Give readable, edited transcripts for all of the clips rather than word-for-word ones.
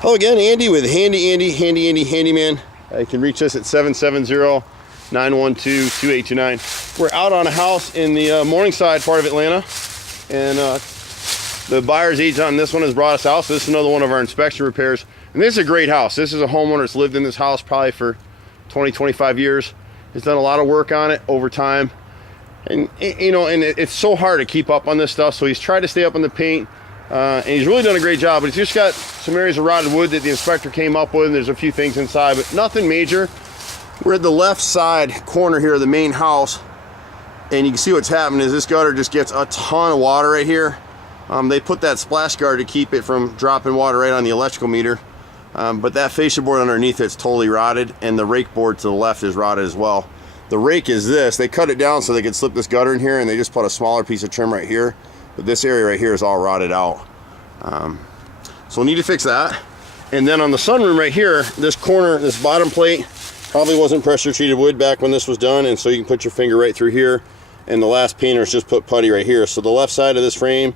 Hello again, Andy with Handy Andy, Handyman. You can reach us at 770-912-2829. We're out on a house in the Morningside part of Atlanta, and the buyer's agent on this one has brought us out, so this is another one of our inspection repairs. And this is a great house. This is a homeowner that's lived in this house probably for 20, 25 years. He's done a lot of work on it over time. And you know, and it's so hard to keep up on this stuff, so he's tried to stay up on the paint. And he's really done a great job, but he's just got some areas of rotted wood that the inspector came up with, and there's a few things inside, but nothing major. We're at the left side corner here of the main house, and you can see what's happening is this gutter just gets a ton of water right here. They put that splash guard to keep it from dropping water right on the electrical meter, but that fascia board underneath it's totally rotted, and the rake board to the left is rotted as well. The rake is this. They cut it down so they could slip this gutter in here, and they just put a smaller piece of trim right here. But this area right here is all rotted out. So we'll need to fix that. And then on the sunroom right here, this corner, this bottom plate, probably wasn't pressure treated wood back when this was done, and so you can put your finger right through here. And the last painters just put putty right here. So the left side of this frame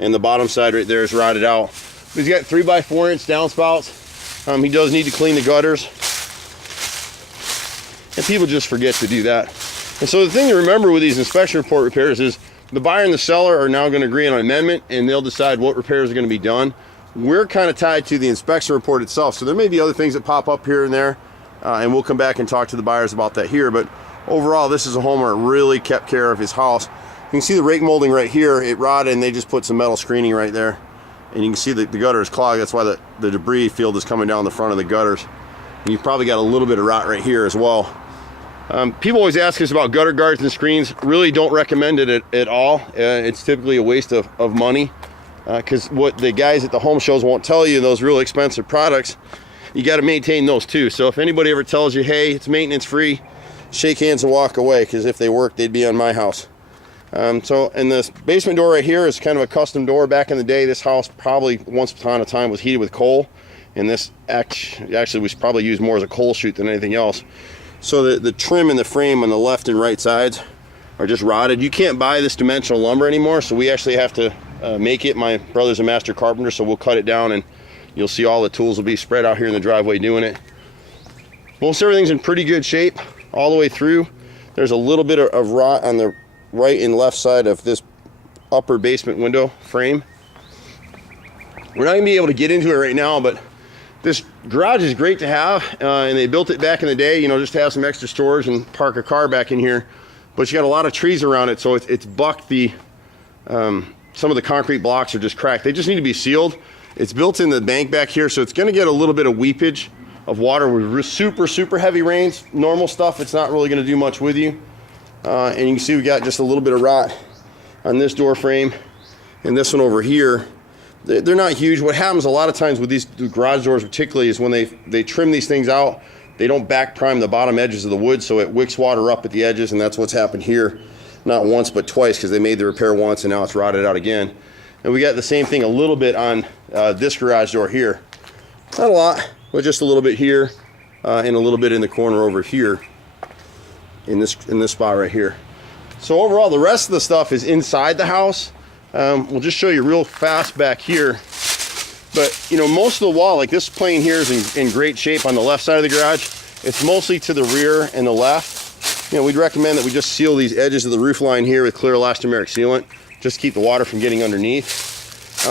and the bottom side right there is rotted out. He's got 3x4 inch downspouts. He does need to clean the gutters. And people just forget to do that. And so the thing to remember with these inspection report repairs is the buyer and the seller are now going to agree on an amendment, and they'll decide what repairs are going to be done. We're kind of tied to the inspection report itself, so there may be other things that pop up here and there, and we'll come back and talk to the buyers about that here. But overall, this is a homeowner that really kept care of his house. You can see the rake molding right here. It rotted, and they just put some metal screening right there. And you can see that the gutter is clogged. That's why the debris field is coming down the front of the gutters. And you've probably got a little bit of rot right here as well. People always ask us about gutter guards and screens. Really don't recommend it at all. It's typically a waste of money, because what the guys at the home shows won't tell you, those real expensive products, you got to maintain those too. So if anybody ever tells you, hey, it's maintenance free, shake hands and walk away, because if they worked, they'd be on my house. And this basement door right here is kind of a custom door. Back in the day, this house probably once upon a time was heated with coal, and this actually was probably used more as a coal chute than anything else. So the trim and the frame on the left and right sides are just rotted. You can't buy this dimensional lumber anymore, so we actually have to make it. My brother's a master carpenter, so we'll cut it down, and you'll see all the tools will be spread out here in the driveway doing it. Most everything's in pretty good shape all the way through. There's a little bit of rot on the right and left side of this upper basement window frame. We're not gonna be able to get into it right now, but this garage is great to have, and they built it back in the day, you know, just to have some extra storage and park a car back in here. But you got a lot of trees around it, so it's bucked. Some of the concrete blocks are just cracked. They just need to be sealed. It's built in the bank back here, so it's going to get a little bit of weepage of water with super heavy rains. Normal stuff, it's not really going to do much with you. And you can see we got just a little bit of rot on this door frame, and this one over here. They're not huge. What happens a lot of times with these garage doors particularly is when they trim these things out, they don't back prime the bottom edges of the wood, so it wicks water up at the edges, and that's what's happened here. Not once, but twice, because they made the repair once, and now it's rotted out again. And we got the same thing a little bit on this garage door here. Not a lot, but just a little bit here, and a little bit in the corner over here, in this spot right here. So overall, the rest of the stuff is inside the house. We'll just show you real fast back here. But you know, most of the wall, like this plane here, is in great shape on the left side of the garage. It's mostly to the rear and the left. You know, we'd recommend that we just seal these edges of the roof line here with clear elastomeric sealant, just to keep the water from getting underneath.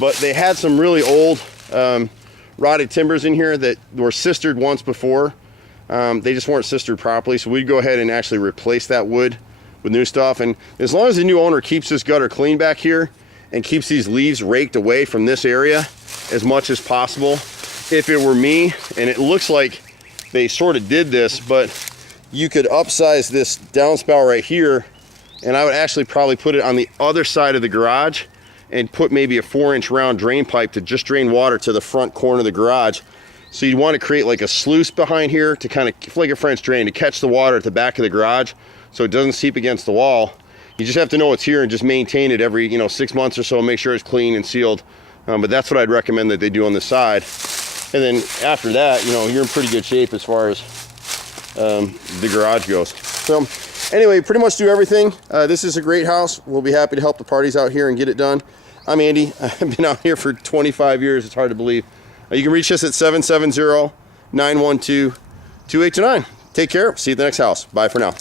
But they had some really old rotted timbers in here that were sistered once before. They just weren't sistered properly, so we'd go ahead and actually replace that wood with new stuff. And as long as the new owner keeps this gutter clean back here and keeps these leaves raked away from this area as much as possible, if it were me, and it looks like they sort of did this, but you could upsize this downspout right here, and I would actually probably put it on the other side of the garage and put maybe a 4-inch round drain pipe to just drain water to the front corner of the garage. So you'd want to create like a sluice behind here to kind of like a French drain to catch the water at the back of the garage, so it doesn't seep against the wall. You just have to know it's here and just maintain it every 6 months or so and make sure it's clean and sealed. But that's what I'd recommend that they do on this side. And then after that, you're in pretty good shape as far as the garage goes. So anyway, pretty much do everything. This is a great house. We'll be happy to help the parties out here and get it done. I'm Andy. I've been out here for 25 years. It's hard to believe. You can reach us at 770-912-2829. Take care. See you at the next house. Bye for now.